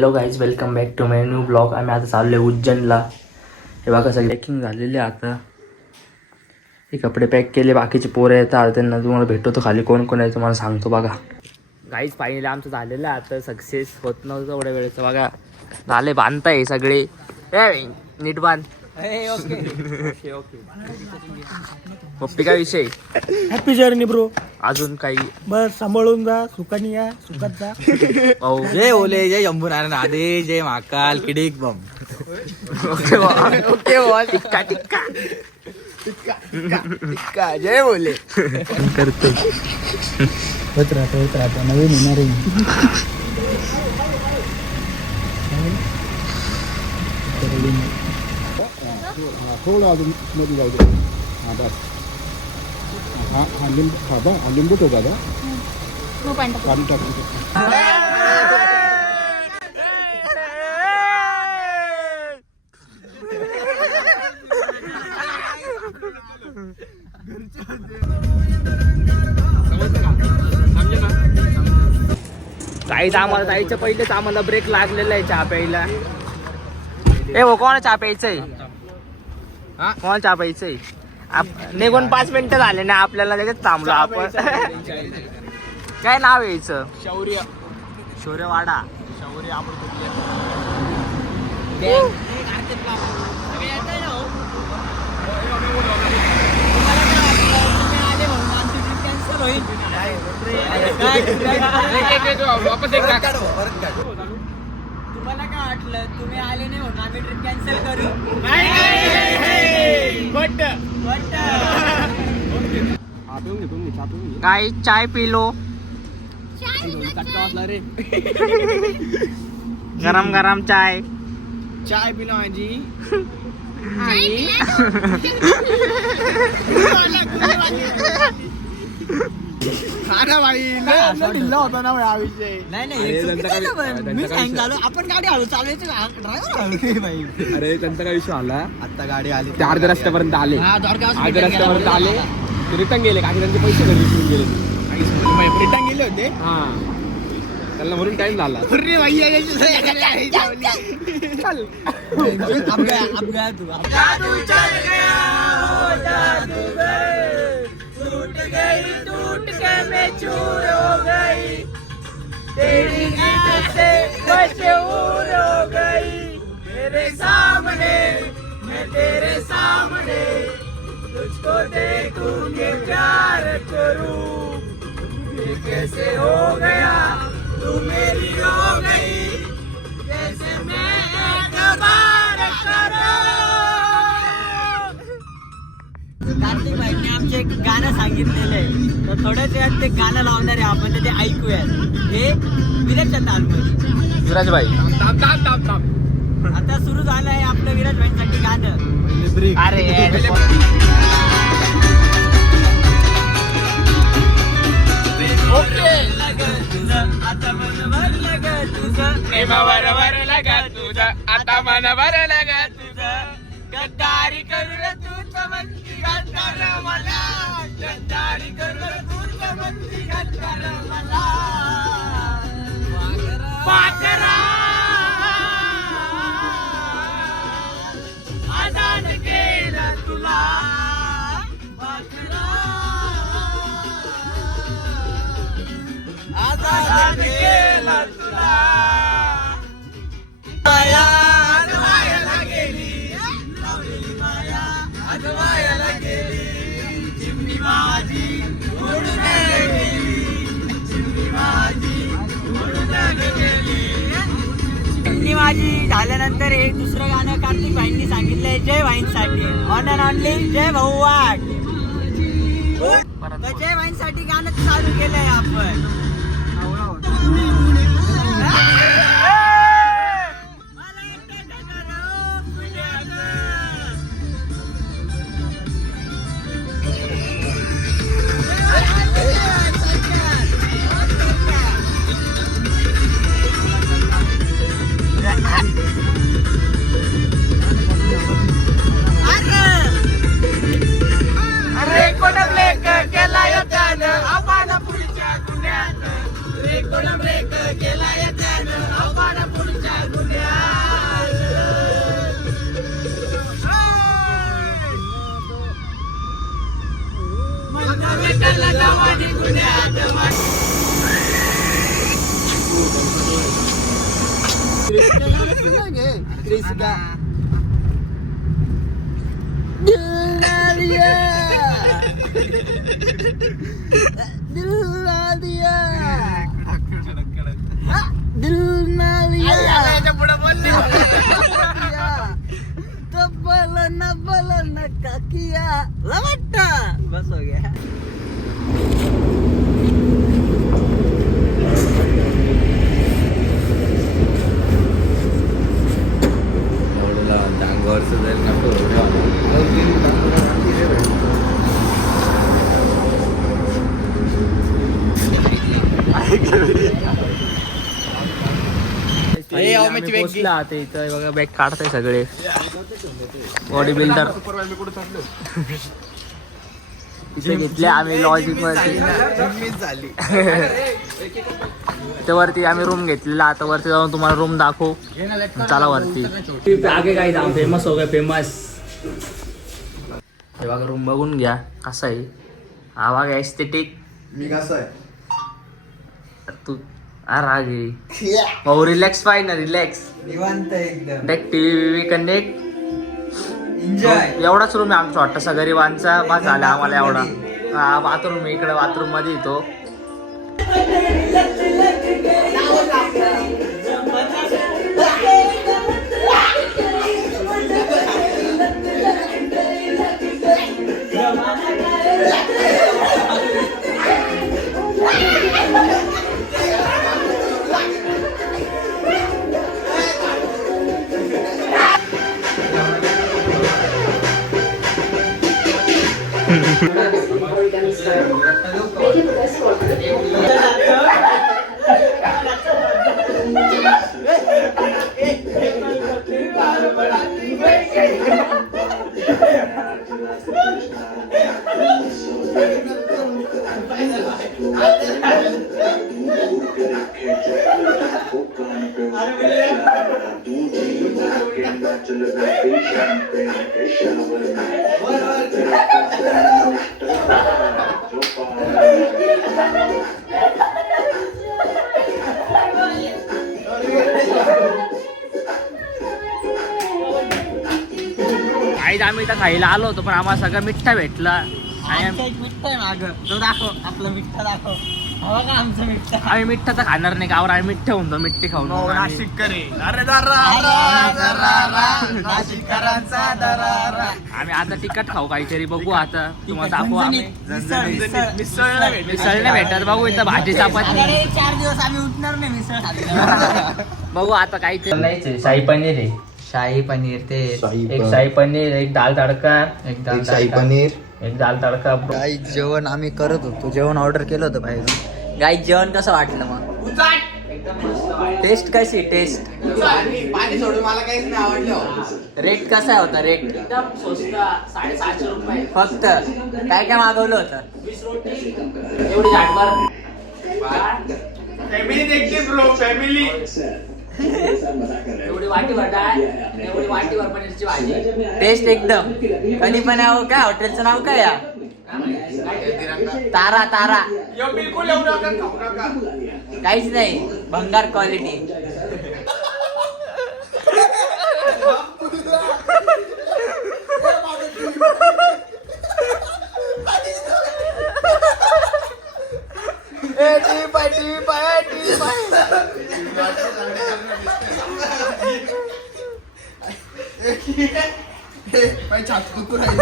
Hello guys, welcome back to my new blog. आम्ही आता चाललो आहे उज्जैनला. हे बघा सगळे पॅकिंग झालेले आता. हे कपडे पॅक केले, बाकीचे पोरं येतात त्यांना तुम्हाला भेटतो खाली कोण कोण आहे तुम्हाला सांगतो. बघा गाईज, फायनली आमचं झालेलं आहे आता. सक्सेस होत नव्हतं एवढ्या वेळेचं. बघा झाले, बांधताय सगळे. नीट बांध. पप्पी काय विषय? Happy journey bro. अजून काही बस सांभाळून जा, सुखानी या, सुखात जा. जय ओले, जय शंभूनारायण आदे, जय महाकाल, किडिक बम. ओके बोल. टिक्का टिक्का टिक्का जय ओले. करते होत राहतो नवीन येणार आहे. थोडं अजून मध्ये जाऊ दे. हा बस. हा लिंबू तो दादा पाणी टाकून. काहीच आम्हाला जायचं पहिलेच आम्हाला ब्रेक लागलेला आहे चहा प्यायला. ए हो, कोण चहा प्यायचंय? कोण चहा प्यायचंय? निघून 5 मिनिटं झाले ना, आपल्याला लगेच थांबलो आपण. काय नाव यायचं? शौर्यवाडा. तुम्हाला काय वाटलं तुम्ही आले नाही म्हणून आम्ही ट्रिप कॅन्सल करू? काय चाय पिलो? गरम गरम चाय. चाय पिलो आजी. दिला होता ना हा विषय. मी सांगालो आपण गाडी हळू चालवायची, ड्रायव्हर हळू भाई. अरे त्यांचा काय विषय आला, आता गाडी आली ते अर्ध्या रस्त्यापर्यंत आले. अर्ध्या रस्त्यापर्यंत आले, रिटर्न गेले. काही त्यांचे पैसे घरी विसरून गेले. रिटर्न गेले होते. हा, त्यांना म्हणून टाइम झाला. अब गया तू. टूट के मैं चूर हो गई, तेरी नींद से मशहूर हो गई. मेरे सामने, मैं तेरे सामने, तुझको देखूं के प्यार करूं. ये कैसे हो गया, तू मेरी हो गई, जैसे मैं एतबार करूं. कार्तिक भाईने आमचे एक गाणं सांगितलेलं आहे, तर थोड्याच वेळात ते गाणं लावणार आहे आपण, तर ते ऐकूयात. हे विराजच्या तालमध्ये. युवराजभाई, आता सुरू झालं आहे आपलं विराज भाईंसाठी गाणं. अरे आता मन भरलं ग तुझं, प्रेमावर लगा तुझं, आता मन भरलं ग तुझं. गद्दारी करून तू चमत्ती घालणार मला, गद्दारी करून तू चमत्ती घालणार मला. पाकरा आजाद केलं तुला, आजाद केलं तुला. माया अजवायला गेली, लावलेली माया अजवायला गेली. चिमणी माझी उडून गेली, चिमणी माझी उडून गेली. चिमणी माझी झाल्यानंतर एक दुसरं गाणं कार्तिक भाईंनी सांगितलंय जय भाईंसाठी. ऑन अँड ऑनली जय भाऊ वाट. तर जय भाईंसाठी गाणं चालू केलंय आपण. ब्रेक केला त्यानं क्रिस्का दिल ना दिया दिल ना दिया दिल ना दिया तब्बल न किया लवट्टा बस हो गया इथं बघा बॅग काढताय सगळे बॉडी बिल्डर इथे घेतले आम्ही लॉजिक वरती आम्ही रूम घेतलेला आता वरती जाऊन तुम्हाला रूम दाखवू चला वरती आगे काय जाऊ फेमस हो गया फेमस हे बघा रूम बघून घ्या कसा आहे हा बघा एस्थेटिक मी कसं आहे तू रागे भाऊ रिलॅक्स पाहिजे ना रिलॅक्स निवांत एकदम डायरेक्ट टीव्ही कनेक्ट एन्जॉय एवढाच रूम आहे आमचा छोटासा गरीबांचा बस झाला आम्हाला एवढा हा बाथरूम इकडे बाथरूम मध्ये येतो आज आम्ही इथं खायला आलो होतो पण आम्हाला सगळं मिठ्ठा भेटला आणि मिठ्ठा आहे मागं तो दाखव आपला मिठ्ठा दाखव हवा का आमचं मिठ्ठा आम्ही मिठ्ठा तर खाणार नाही गावर आम्ही मिठ्ठे होतो मिठ्ठे खाऊन नाशिक करे अरे नाशिककरांचा दरारा आम्ही आता तिखट खाऊ काहीतरी बघू आता तुम्हाला दाखवू आम्ही मिसळ मिसळ नाही भेटत बघू इथं भाजी चपाती 4 दिवस आम्ही उठणार नाही मिसळ खाली बघू आता काहीतरी नाहीच शाही पनीर आहे शाही पनीर ते एक शाही पनीर एक दाल तडका एक शाही पनीर एक दाल तडका गाई जेवण आम्ही करत होतो जेवण ऑर्डर केलं होतं पाहिजे गाई जेवण कसं वाटलं मग टेस्ट कशी टेस्ट पाणी सोडून मला काहीच नाही आवडलं रेट कसा होता रेट एकदम स्वस्त 750 रुपये फक्त काय काय मागवलं होतं 20 रोटी एवढी झाटभर फॅमिली देखील ब्रो फॅमिली एवढी वाटीभर डाळ एवढी वाटीभर पनीरची भाजी टेस्ट एकदम कधी पण यावं काय हॉटेलचं नाव काय या तारा तारा बिलकुल येऊ नका खाऊ नका काहीच नाही भंगार क्वालिटी छाती दुखू राहिली